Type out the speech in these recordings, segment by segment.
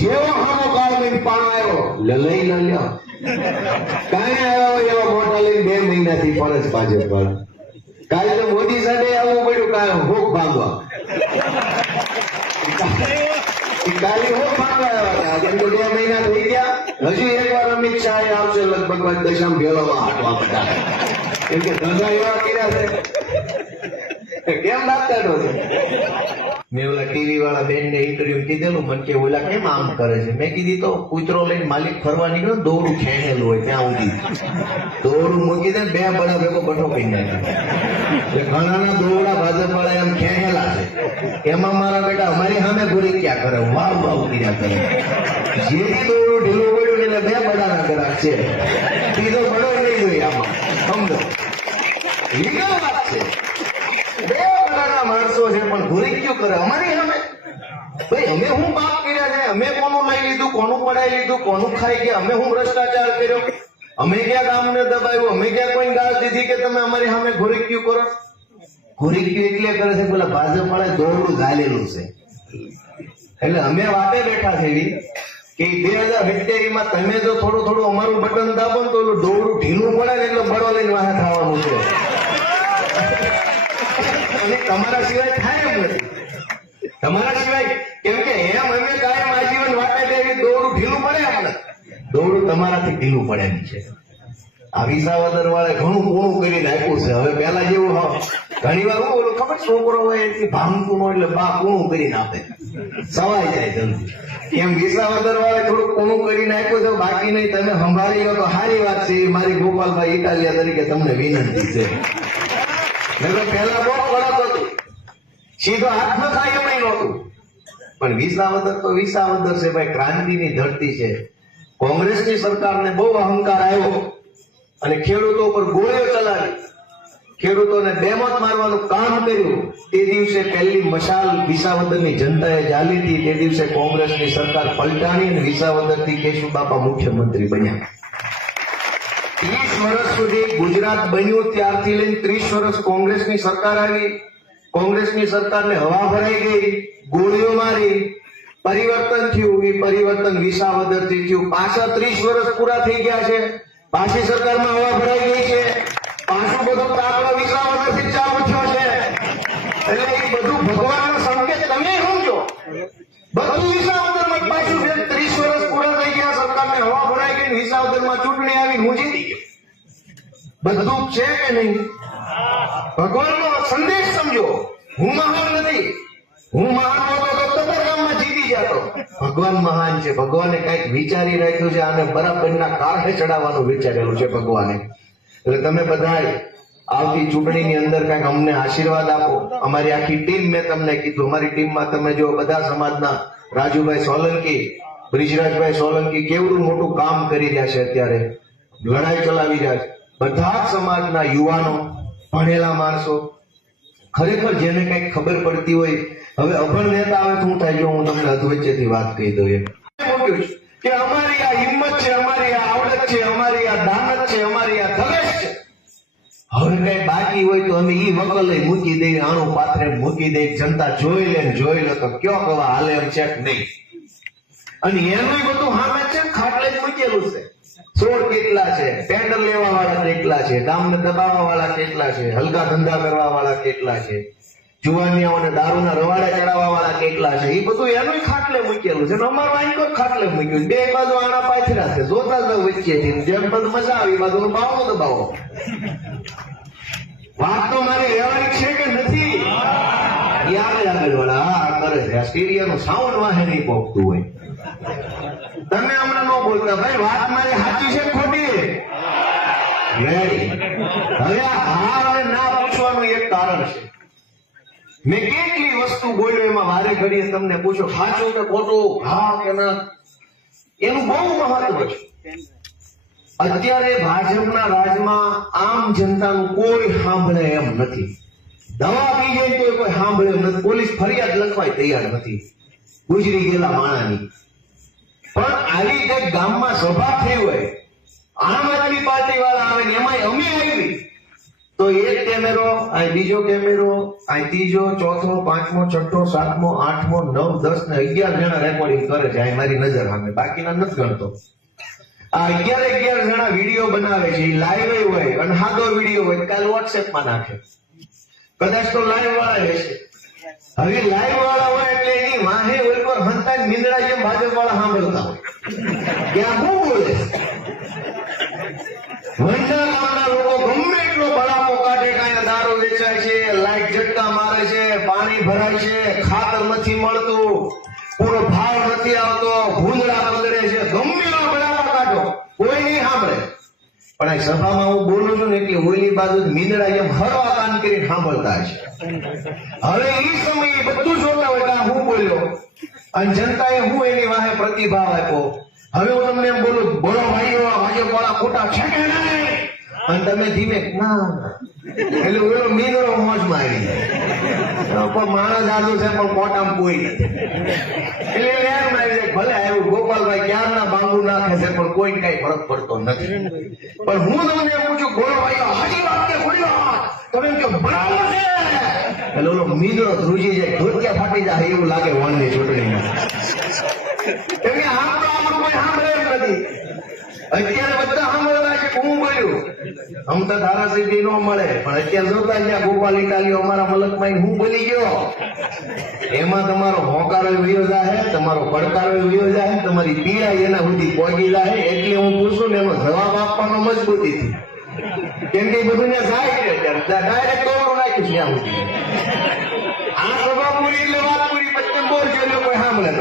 જેવો હામો કાળ લઈને પાણ આવ્યો લઈ લે લ્યો કાંઈ આવ્યો એવો મોટા લઈને બે મહિનાથી પડે જ ભાજપ વાળા કાલે તો મોદી સાહેબે આવવું પડ્યું કાંઈ ભૂખ ભાંગવા. કાલે હું ભાંગવા આવ્યા હતા. બે મહિના થઈ ગયા. હજી એકવાર અમિત શાહ આવશે લગભગ દશામ ભેળોમાં હાટવા બધા. કેમ કે ધંધા એવા કર્યા છે. કેમ લાગતા છે? મેં ઓલા ટીવી વાળા બેન ને ઇન્ટરવ્યુ કીધેલું, મને કે ઓલા કેમ આમ કરે છે? મેં કીધી, તો કૂતરો લઈને માલિક ફરવા નીકળ્યો દોરું ખેંચેલું હોય ત્યાં સુધી. દોરું મૂકી દે બે બધા ભેગો બઠો કહી નાખે. ઘણાના દોરડા ભાજપ વાળા એમ ખેંચેલા છે. એમાં મારા બેટા, અમારી સામે ભૂલી ક્યાં કરે? વાવ વાવ કર્યા કરે. જે દોરું ઢીલું પડ્યું એટલે બે બડાના ગ્રાહક છે. બીજો બડો નહીં જોઈએ આમાં. સમજો? વાત છે. માણસો છે, પણ ઘોરી ક્યું કરે. અમારી અમે ભાઈ, અમે શું પાપ કર્યા છે? અમે કોનું લઈ લીધું? કોનું પડાઈ લીધું? કોનું ખાઈ ગયા? અમે શું ભ્રષ્ટાચાર કર્યો? અમે ક્યાં ગામને દબાવ્યું? અમે ક્યાં કોઈ ગાળ દીધી કે તમે અમારી સામે ઘોરી ક્યું કરો? ઘોરી ક્યું એટલે કરે છે પેલા ભાજપ વાળા દોરડું ઝાલેલું છે. એટલે અમે વાતે બેઠા છે કે બે હજાર સિત્તેરમાં તમે જો થોડું થોડું અમારું બટન દાબો ને તો ઓલું દોરડું ઢીલું પડે ને એટલે બળો લઈને વાહે થવાનું છે. અને તમારા સિવાય થાય એમ નથી. તમારા સિવાય, કેમ કે એમ અમે કાયમ આજીવન વાટે દેવી દોરું ઢીલું પડે આપણે દોરું તમારાથી ઢીલું પડે એમ છે. આ વિસાવદર વાળે ઘણું પૂરું કરીને આપ્યું છે. હવે પેલા જેવું હ ઘણી વાર હું બોલું ખબર છોકરો હોય એથી ભાંગતું હોય એટલે બા પૂરું કરીને આપે. સવાઈ જાય જલ્દી. એમ વિસાવદર વાળે થોડુંક પૂરું કરીને આપ્યું છે, બાકી નહીં, તમે સંભાળી લો તો સારી વાત છે. મારી ગોપાલભાઈ ઇટાલિયા તરીકે તમને વિનંતી છે. નહીં પહેલા બહુ કડક હતું. સીધો હાથમાં થાય નહોતું. પણ વિસાવદર તો વિસાવદર છે ભાઈ, ક્રાંતિની ધરતી છે. કોંગ્રેસની સરકારને બહુ અહંકાર આવ્યો અને ખેડૂતો પર ગોળીઓ ચલાવી. ખેડૂતોને બેમત મારવાનું કામ કર્યું. તે દિવસે પહેલી મશાલ વિસાવદરની જનતાએ જાલી હતી. તે દિવસે કોંગ્રેસની સરકાર પલટાણી અને વિસાવદરથી કેશુબાપા મુખ્યમંત્રી બન્યા. ત્રીસ વર્ષ સુધી ગુજરાત બન્યું, ત્યારથી લઈને ત્રીસ વર્ષ કોંગ્રેસની સરકાર આવી. કોંગ્રેસની સરકારને હવા ભરાઈ ગઈ, ગોળીઓ મારી, પરિવર્તન થયું એ પરિવર્તન વિસાવદરથી થયું. પાછા ત્રીસ વર્ષ પૂરા થઈ ગયા છે. પાછી સરકારમાં હવા ભરાઈ ગઈ છે. પાછું બધું તાકડો વિસાવદરથી ચાલુ થયો છે. એટલે એ બધું ભગવાનનો સંકેત તમે સમજો. બધું વિસાવદરમાં બધું છે કે નહીં? ભગવાનનો સંદેશ સમજો. હું મહાન નથી. હું મહાન ભગવાન મહાન છે. ભગવાને કંઈક વિચારી રાખ્યું છે. આને બરાબરના કાંઠે ચડાવવાનું વિચારેલું છે ભગવાને. એટલે તમે બધા આવતી ચૂંટણીની અંદર કંઈક અમને આશીર્વાદ આપો. અમારી આખી ટીમ મેં તમને કીધું. અમારી ટીમમાં તમે જો બધા સમાજના રાજુભાઈ સોલંકી, બ્રિજરાજભાઈ સોલંકી કેવડું મોટું કામ કરી રહ્યા છે અત્યારે. લડાઈ ચલાવી રહ્યા છે. બધા સમાજના યુવાનો ભણેલા માણસો. ખરેખર જેને કંઈક ખબર પડતી હોય, હવે અભણ નેતા આવે શું થાય? જો હું તમને અધવચ્ચેથી વાત કહી દઉં એમ. કે અમારી આ હિંમત છે, અમારી આ આવડત છે, અમારી આ દાનત છે, અમારી આ ધગશ છે. હવે કઈ બાકી હોય તો અમે ઈ વકલે મૂકી દઈએ, આણું પાથરે મૂકી દઈએ જનતા જોઈ લે જોઈ લે તો કયો કવા હાલે એમ છે નહીં? અને એનું બધું હામે છે ખાટલે મૂકેલું છે. સોળ કેટલા છે? ટેન્ડર લેવા વાળા કેટલા છે? ગામને દબાવવા વાળા કેટલા છે? હલકા ધંધા કરવા વાળા કેટલા છે? જુવાનિયાઓને દારૂના રવાડા ચડાવવા વાળા કેટલા છે? એ બધું એનું ખાટલે મૂકેલું છે અમારો કોઈ ખાટલે મૂક્યું? બે બાજુ આણા પાથરા છે. જોતા જ વચ્ચેથી. જેમ બધું મજા આવી બાજુ બાવો દબાવો. વાત તો મારી રહેવાની છે કે નથી? એ આગળ વાળા હા કરે છે. આ સાઉન્ડ વાહે નહીં પોગતું હોય. તમે હમણાં બોલતા ભાઈ, વાત મારી સાચી છે ખોટી? હવે હા હવે ના પૂછવાનું એક કારણ છે. મેં કેટલી વસ્તુ બોલ્યો એમાં વારે ઘડીએ તમને પૂછો સાચું કે ખોટું હા કે ના? એનું બહુ મહત્વ છે. અત્યારે ભાજપના રાજમાં આમ જનતાનું કોઈ સાંભળે એમ નથી. દવા પી જાય તો કોઈ સાંભળે નથી. પોલીસ ફરિયાદ લખવાય તૈયાર નથી. ગુજરી ગયેલા માણાની. પણ આવી જે ગામમાં સભા થઈ હોય, આમ પાર્ટી વાળા આવે ને એમાં અમે આવી. તો એક કેમેરો, આ બીજો કેમેરો, આ ત્રીજો, ચોથો, પાંચમો, છઠ્ઠો, સાતમો, આઠમો, નવ, દસ ને અગિયાર જણા રેકોર્ડિંગ કરે છે. આ મારી નજર સામે. બાકીના નથી ગણતો. આ અગિયાર અગિયાર જણા વીડિયો બનાવે છે. લાઈવ હોય અને હાદો વીડિયો હોય કાલ વોટ્સએપમાં નાખે. કદાચ તો લાઈવ વાળા રહેશે. હવે લાઈવ વાળા હોય એટલે એની વાહે ઓલી પર હંતા નિંદડા જેમ ભાજપ વાળા સાંભળતા હોય. ત્યાં બહુ બોલે? વંડા ગામના લોકો ગમે એટલો બળાપો કાઢે કાંઈ દારૂ વેચાય છે, લાઈટ ઝટકા મારે છે, પાણી ભરાય છે, ખાતર નથી મળતું, પૂરો ભાવ નથી આવતો ભૂંદડા બગડે છે ગમે એવા બળાપા કાઢો કોઈ નહીં સાંભળે પણ સભામાં હું બોલું છું ને એટલે ઓલી બાજુ મીંદડા જેમ હરવા કાન કરીને સાંભળતા છે હવે એ સમયે બધું જોતા હોય કે હું બોલ્યો? અને જનતાએ હું એની વાહે પ્રતિભાવ આપ્યો? હવે હું તમને એમ બોલું, બોલો ભાઈઓ ભાજપ વાળા ખોટા છે અને તમે ધીમે ના એટલે ઓલો મીંદડો મોજ મારી પણ માણસ આદુ છે પણ કોટામાં કોઈ નથી એટલે એમ મારી ભલે આવ્યું ગોપાલભાઈ ક્યારના બાંબુ નાખે છે, પણ કોઈ કઈ ફરક પડતો નથી. પણ હું તમને એવું છું ભાઈઓ હાજી વાત કે ખોટી વાત? તમે કહો, બરાબર છે. એટલે ઓલો મીંદડો ધ્રુજી જાય ધોતિયા ફાટી જાય, એવું લાગે વનની ચૂંટણીમાં. કેમ કે આપણો આપણું કોઈ સાંભળે નથી. અત્યારે બધા સાંભળવા છે હું બોલ્યું આમ તો ધારાસિદ્ધિ નો મળે, પણ અત્યારે જોતા જ્યાં ગોપાલ ઇટાલીઓ અમારા મલકમાં હું બોલી ગયો. એમાં તમારો હોકારો વયો જાય તમારો પડકારો વયો જાય તમારી પીડા એના સુધી પહોંચી જાય એટલે હું પૂછું ને એનો જવાબ આપવાનો મજબૂતીથી કેમ કે બધું ને જાય ડાયરેક્ટ દોડું નાખ્યું છે ત્યાં સુધી. આ સભા પૂરી એટલે વાત પૂરી, પછી બોલ એટલે કોઈ સાંભળે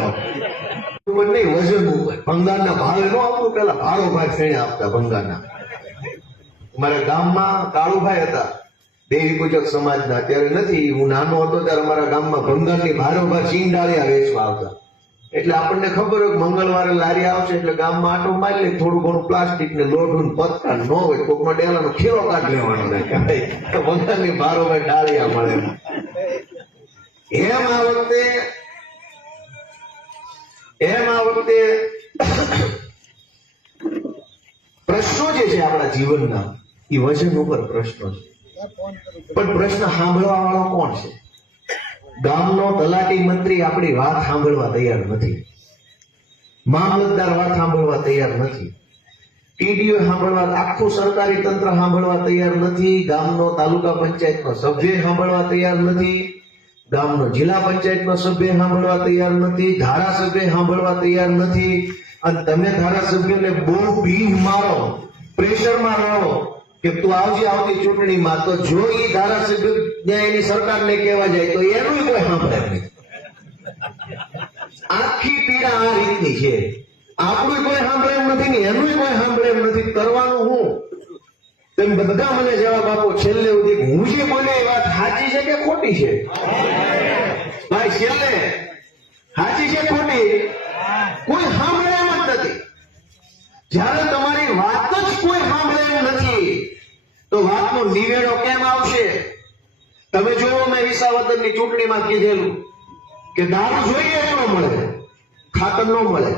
ઉપર નહીં, વજન ઉપર. ભંગારના ભાવે નો આપવું પેલા ભાડો ભાઈ શ્રેણી આપતા ભંગારના. અમારા ગામમાં કાળુભાઈ હતા. દેવી પૂજક સમાજના. ત્યારે નથી, હું નાનો હતો, ત્યારે અમારા ગામમાં ભંગારની ભારોભાર સિંગ ડાળિયા વેચવા આવતા. એટલે આપણને ખબર હોય મંગળવારે લારી આવશે, એટલે ગામમાં આટો મારી લે, થોડું ઘણું પ્લાસ્ટિક ને લોઢું પત્તા ન હોય કોકમાં ડેલાનો ખેલો કાઢ લેવાનો ભંગારની ભારોભાર ડાળિયા મળે. એમ આ વખતે એમ આ વખતે પ્રશ્નો જે છે આપણા જીવનના, એ વજન ઉપર પ્રશ્નો છે. પણ પ્રશ્ન સાંભળવા વાળો કોણ છે? ગામનો તલાટી મંત્રી આપણી વાત સાંભળવા તૈયાર નથી. મામલતદાર વાત સાંભળવા તૈયાર નથી. ટીડીઓ સાંભળવા, આખું સરકારી તંત્ર સાંભળવા તૈયાર નથી. ગામનો તાલુકા પંચાયતનો સભ્ય સાંભળવા તૈયાર નથી. ગામનો જિલ્લા પંચાયતનો સભ્ય સાંભળવા તૈયાર નથી, ધારાસભ્ય સાંભળવા તૈયાર નથી. અને તમે ધારાસભ્યને બહુ ભીખ મારો, પ્રેશરમાં રહો કે તું આવજે આવતી ચૂંટણીમાં, તો જો એ ધારાસભ્ય ત્યાં એની સરકારને કહેવા જાય, તો એનું કોઈ સાંભળે નહીં. આખી પીડા આ રીતની છે. આપણું કોઈ સાંભળે એમ નથી ને એનું કોઈ સાંભળે એમ નથી. કરવાનું હું? તેમ બધા મને જવાબ આપો, છેલ્લે સુધી હું જે બોલે એ વાત સાચી છે કે ખોટી છે? ભાઈ, છેલ્લે. સાચી છે ખોટી? કોઈ સાંભળે એમ જ નથી. જ્યારે તમારી વાત જ કોઈ સાંભળે એમ નથી, તો વાતનો નિવેડો કેમ આવશે? તમે જુઓ, મેં વિસાવદરની ચૂંટણીમાં કીધેલું કે દારૂ જોઈએ એટલો મળે, ખાતર ન મળે.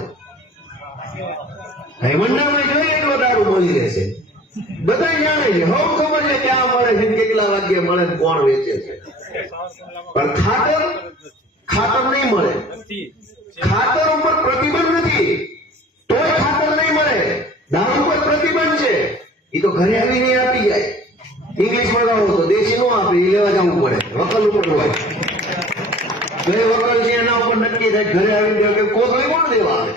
હેમંડામાં જોઈએ એટલો દારૂ મળી રહેશે. બધા જાણે છે. ખબર છે ક્યાં મળે છે કેટલા વાગ્યે મળે કોણ વેચે છે. પણ ખાતર ખાતર નહીં મળે. ખાતર ઉપર પ્રતિબંધ નથી. તોય ખાતર નહીં મળે. દારૂ ઉપર પ્રતિબંધ છે. એ તો ઘરે આવીને આપી જાય. ઇંગ્લિશમાં કહો તો દેશી નો આપે એ લેવા જવું પડે. વકલ ઉપર હોય. બે વકલ છે, એના ઉપર નક્કી થાય ઘરે આવીને દે કે કોથળી કોણ દેવા આવે?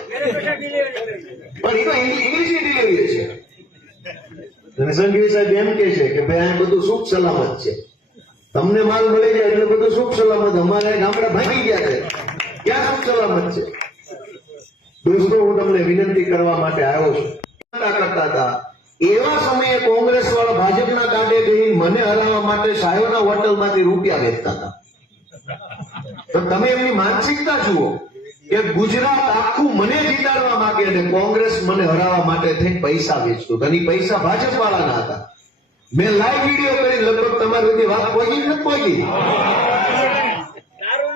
પણ એ તો ઇંગ્લિશની ડિલિવરી છે. અને સંઘવી સાહેબ એમ કે છે કે ભાઈ, આ બધું સુખ સલામત છે. તમને માલ મળી જાય એટલે બધું સુખ સલામત. અમારે ગામડા ભાગી ગયા છે. ક્યાં સુખ સલામત છે? દોસ્તો, હું તમને વિનંતી કરવા માટે આવ્યો છું. કરતા હતા. એવા સમયે કોંગ્રેસ વાળા ભાજપના કાંડે ગઈ મને હરાવવા માટે સાયોના હોટલમાંથી રૂપિયા વેચતા હતા. તો તમે એમની માનસિકતા જુઓ. કે ગુજરાત આખું મને જીતાડવા માંગે અને કોંગ્રેસ મને હરાવવા માટે થઈને પૈસા વેચતું અને પૈસા ભાજપ વાળાના હતા. મેં લાઈવ વીડિયો કરી, લગભગ તમારી બધી વાત પહોંચી નથી પહોંચી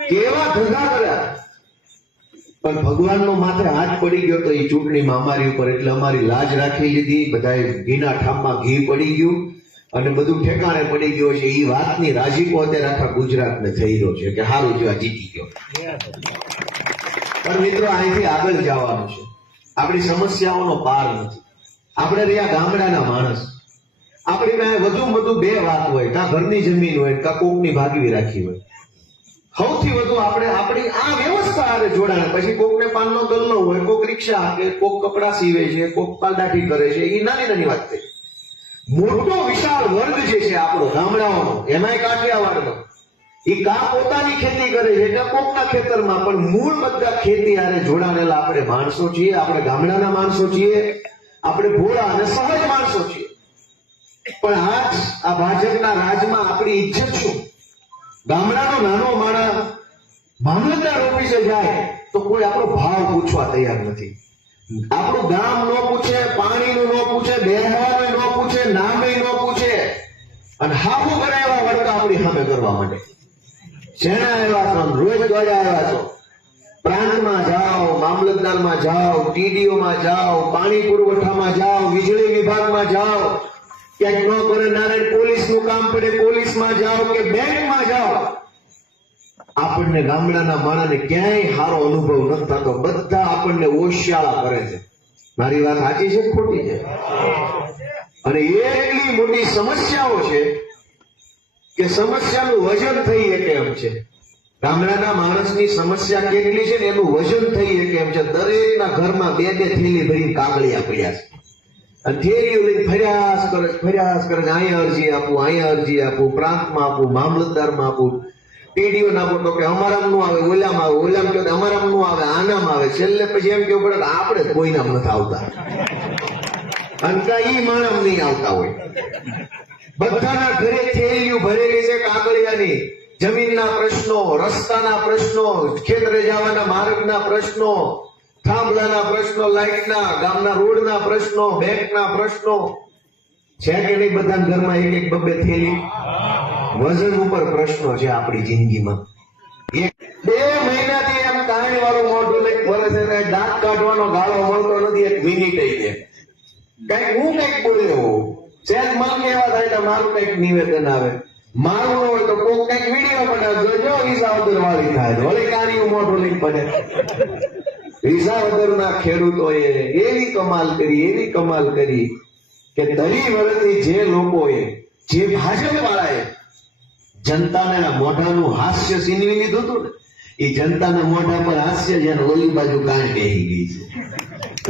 કેવા ધંધા કર્યા? પણ ભગવાનનો માથે હાથ પડી ગયો તો એ ચૂંટણીમાં અમારી ઉપર એટલે અમારી લાજ રાખી લીધી. બધાએ ઘીના ઠામમાં ઘી પડી ગયું અને બધું ઠેકાણે પડી ગયો છે. એ વાતની રાજીપો અત્યારે આખા ગુજરાતને થઈ રહ્યો છે કે સારું જેવા જીતી ગયો. પણ મિત્રો, અહીંથી આગળ જવાનું છે. આપણી સમસ્યાઓનો પાર નથી. આપણે રહ્યા ગામડાના માણસ. આપણી પાસે વધુ વધુ બે વાત હોય, કાં ઘરની જમીન હોય, કાં કોકની ભાગવી રાખી હોય. સૌથી વધુ આપણે આપણી આ વ્યવસ્થા હારે જોડાણ. પછી કોકને પાનનો ગલ્લો હોય, કોક રિક્ષા કે કોક કપડા સીવે છે, કોક પાલદાઠી કરે છે એ નાની નાની વાત થઈ મોટો વિશાળ વર્ગ જે છે આપણો ગામડાઓનો, એમાંય કાઠિયાવાડનો એ કા પોતાની ખેતી કરે છે કા કોકના ખેતરમાં પણ મૂળ બધા ખેતી આને જોડાણેલા આપણે માણસો છીએ, આપણે ગામડાના માણસો છીએ, આપણે ભોળા અને સહજ માણસો છીએ. પણ આજ આ ભાજપના રાજમાં આપણી ઈજ્જત શું? ગામડાનો નાનો માણસ મામલતદાર ઓફિસે જાય તો કોઈ આપણો ભાવ પૂછવા તૈયાર નથી. આપણું ગામ ન પૂછે, પાણીનું ન પૂછે, બેહવાનું ન પૂછે, નામે ન પૂછે. અને હાફું કરાવ્યા વડકા આપણી સામે કરવા માંડે. શેના આવ્યા છો રોજ દોડ્યા આવ્યા છો. પ્રાંતમાં જાઓ, મામલતદારમાં જાઓ, ટીડીઓમાં જાઓ, પાણી પુરવઠામાં જાઓ, વીજળી વિભાગમાં જાઓ. ક્યાંક ન કરે નારાયણ પોલીસનું કામ પડે, પોલીસમાં જાઓ કે બેંકમાં જાઓ. આપણને ગામડાના માણસને ક્યાંય સારો અનુભવ નથી થતો. બધા આપણને ઓશિયાળા કરે છે. મારી વાત સાચી છે ખોટી છે? અને એટલી મોટી સમસ્યાઓ છે કે સમસ્યાનું વજન થઈ શકે એમ છે? ગામડાના માણસની સમસ્યા કેટલી છે ને એનું વજન થઈ શકે એમ છે? દરેકના ઘરમાં બે બે થેલી ભરીને કાગળિયા પડ્યા છે. અને લઈને ફર્યાસ કરે ફર્યાસ કરે અહીંયા અરજી આપું, અહીંયા અરજી આપું, પ્રાંતમાં આપું, મામલતદારમાં આપું. ટીડીઓ ના તો કે અમારામ આવે, ઓલામાં આવે, ઓલામ કહે નું આવે, આનામ આવે. છેલ્લે પછી એમ કેવું પડે આપણે કોઈનામ નથી આવતા. અને એ ઈ માણસ નહીં આવતા હોય. બધાના ઘરે થેલીઓ ભરેલી છે કાગળિયાની. જમીનના પ્રશ્નો, રસ્તાના પ્રશ્નો, ખેતરે જવાના માર્ગના પ્રશ્નો, થાંભલાના પ્રશ્નો, લાઇટના, ગામના રોડના પ્રશ્નો, બેંકના પ્રશ્નો. છે કે નહીં બધા ઘરમાં એક એક બબે થેલી? વજન ઉપર પ્રશ્નો છે આપણી જિંદગીમાં. બે મહિનાથી એમ કહાણી વાળું મોઢું લઈ ફરે છે દાંત કાઢવાનો ગાળો મળતો નથી, એક મિનિટ કંઈક હું કંઈક બોલ્યો સહેજ મન એવા થાય તો મારું કંઈક નિવેદન આવે. મારું હોય તો કોક કંઈક વીડિયો બનાવજો. જો વિસાવદર વાળી થાય વળી કાની મોઢું લઈને પડે. ના ખેડૂતોએ એવી કમાલ કરી, એવી કમાલ કરી કે દરી વર્ષથી જે લોકોએ, જે ભાજપ વાળાએ જનતાના મોઢાનું હાસ્ય સીનવી લીધું હતું ને, એ જનતાના મોઢા પર હાસ્ય જેને ઓલી બાજુ કાંઈ બેહી ગઈ છે.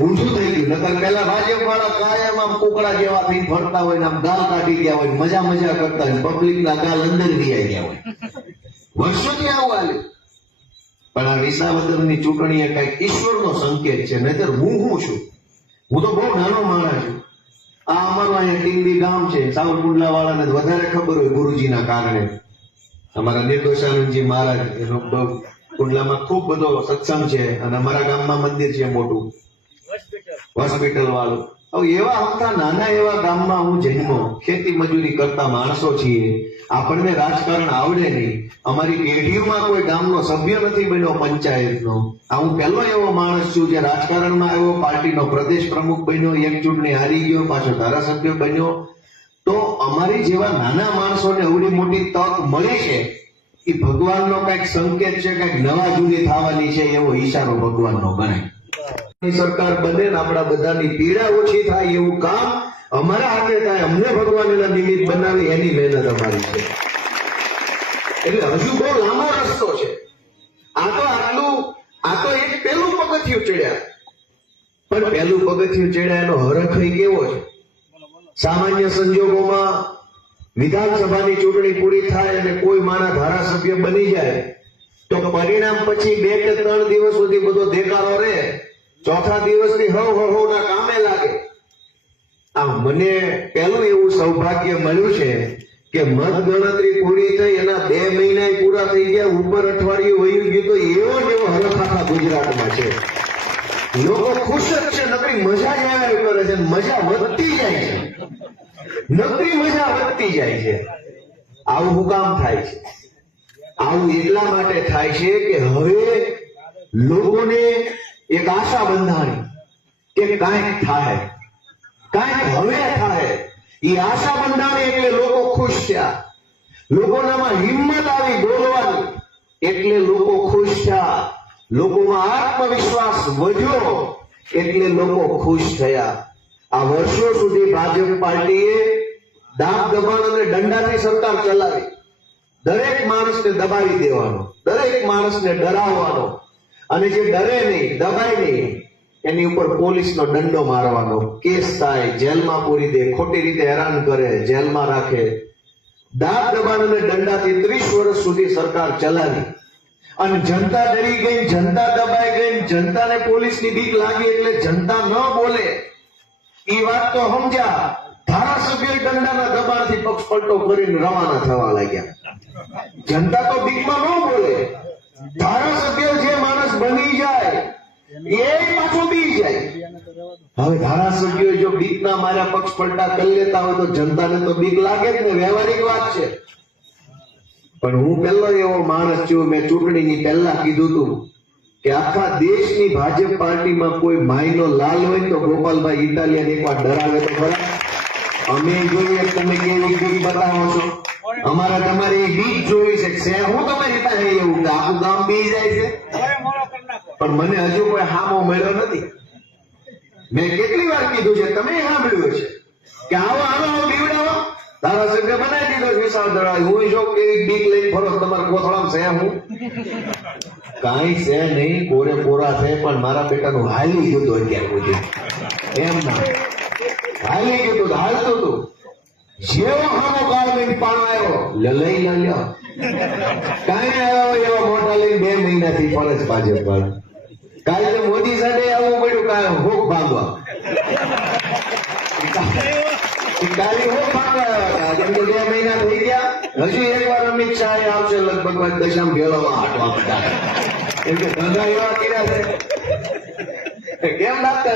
ઊંધું થઈ ગયું નકર પેલા ભાજપ વાળા કાયમ આમ કુકડા જેવા થઈ ફરતા હોય આમ ગાલ કાઢી ગયા હોય મજા મજા કરતા હોય પબ્લિક ના ગાલ અંદર બી ગયા હોય. વર્ષોથી આવું હાલે પણ આ વિસાવદરની ચૂંટણી એ કંઈક ઈશ્વરનો સંકેત છે, નહીતર હું હું છું? હું તો બહુ નાનો માણસ છું. આ અમારું અહીંયા ટીંગડી ગામ છે સાવરકુંડલા વાળાને વધારે ખબર હોય ગુરુજીના કારણે. અમારા નિર્દોષાનંદજી મહારાજ કુંડલામાં ખૂબ બધો સત્સંગ છે અને અમારા ગામમાં મંદિર છે મોટું. હોસ્પિટલ વાળું. હવે એવા આખા નાના એવા ગામમાં હું જન્મો, ખેતી મજૂરી કરતા માણસો છીએ. આપણને રાજકારણ આવડે નહીં. અમારી પેઢીઓમાં કોઈ ગામનો સભ્ય નથી બન્યો પંચાયતનો. આ હું પહેલો એવો માણસ છું જે રાજકારણમાં આવ્યો, પાર્ટીનો પ્રદેશ પ્રમુખ બન્યો, એક ચૂંટણી હારી ગયો, પાછો ધારાસભ્ય બન્યો. તો અમારી જેવા નાના માણસોને અવડી મોટી તક મળી છે? એ ભગવાનનો કંઈક સંકેત છે, કંઈક નવા જૂની થવાની છે એવો ઈશારો ભગવાનનો ગણાય. સરકાર બને આપણા બધાની પીડા ઓછી થાય એવું કામ અમારા હાથે થાય, અમને ભગવાન એના નિમિત્ત બનાવી એની મહેનત અમારી છે. એટલે હજુ બહુ લાંબો રસ્તો છે. આ તો આટલું, આ તો એક પેલું પગથિયું ચડ્યા. પણ પેલું પગથિયું ચડ્યા એનો હરખઈ કેવો છે? સામાન્ય સંજોગોમાં વિધાનસભાની ચૂંટણી પૂરી થાય અને કોઈ મારા ધારાસભ્ય બની જાય, તો પરિણામ પછી બે કે ત્રણ દિવસ સુધી બધો દેખાડો રહે. ચોથા દિવસથી હવ હવ હવના કામે લાગે. આ મને પહેલું એવું સૌભાગ્ય મળ્યું છે કે મત ગણતરી પૂરી થઈ એના બે મહિના પૂરા થઈ ગયા, ઉપર અઠવાડિયું વયું ગયું તો એવો જ એવો હરફાફા ગુજરાતમાં છે. લોકો ખુશ જ છે, નકરી મજા જ કરે છે, મજા વધતી જાય છે. નકરી મજા વધતી જાય છે. આવું હું કામ થાય છે. આવું એટલા માટે થાય છે કે હવે લોકોને એક આશા બંધાણી કે કાંઈક થાય. કાંઈક હવે થાય. એ આશા બંધાણી એટલે લોકો ખુશ થયા. લોકોનામાં હિંમત આવી બોલવાની એટલે લોકો ખુશ થયા. લોકોમાં આત્મવિશ્વાસ વધ્યો એટલે લોકો ખુશ થયા. આ વર્ષો સુધી ભાજપ પાર્ટીએ દાબ દબાણ અને દંડાથી સરકાર ચલાવી. દરેક માણસને દબાવી દેવાનો, દરેક માણસને ડરાવવાનો. અને જે ડરે નહીં, દબાય નહીં, એની ઉપર પોલીસનો દંડો મારવાનો. કેસ થાય, જેલમાં પૂરી દે, ખોટી રીતે હેરાન કરે, જેલમાં રાખે. દાબ દબાણ દંડાથી ત્રીસ વર્ષ સુધી સરકાર ચલાવી. અને જનતા ડરી ગઈ, જનતા દબાઈ ગઈ, જનતાને પોલીસની બીક લાગી એટલે જનતા ન બોલે. એ વાત તો સમજ્યા. ધારાસભ્ય દંડાના દબાણથી પક્ષ પલટો કરીને રવાના થવા લાગ્યા. જનતા તો બીકમાં ન બોલે. ધારાસભ્ય માણસ બની જાય. એ પાછો બી જાય. હવે ધારાસભ્યો જો બીકના માર્યા પક્ષ પલટા કરી લેતા હોય તો જનતાને તો બીક લાગે જ ને, વ્યવહારિક વાત છે. પણ હું પહેલો એવો માણસ છું, મેં ચૂંટણીની પહેલા કીધું હતું કે આખા દેશની ભાજપ પાર્ટીમાં કોઈ માયનો લાલ હોય તો ગોપાલભાઈ ઇટાલિયન એકવાર ડરાવે તો ખરા. અમે જોઈએ, તમે કેવી બતાવો છો? અમારે તમારે બીક જોઈ શકશે હું તમારી પાસે એવું આખું ગામ બી જાય છે. પણ મને હજુ કોઈ હામો મળ્યો નથી. મેં કેટલી વાર કીધું છે તમે સાંભળ્યું છે કે આવો આવો આવો બીવડાવો. ધારાસભ્ય બનાવી દીધો છે વિશાળ દળાવી હું જો કેવી બીક લઈને ફરો તમારા કોથળામાં છે હું? કાંઈ છે નહીં કોરે કોરા છે પણ મારા બેટાનું હાલી ગયું હતું અત્યાર સુધી એમ ના. હાલી ગયું હતું હાલતું હતું. જેવો હામો કાળ લઈને પાણો આવ્યો લઈ લો કાંઈ આવ્યો એવા મોટા લઈને બે મહિનાથી ફરજ ભાજપ વાળા કાલે તો મોદી સાથે આવવું પડ્યું કાલે હોક ભાગવા. કાલે હોક ભાગવા. કેમ કે બે મહિના થઈ ગયા, હજુ એકવાર અમિત શાહ આવશે લગભગ દશામ ભેળોમાં હાટવા બધા. કેમ એવા કર્યા છે. કેમ લાગતા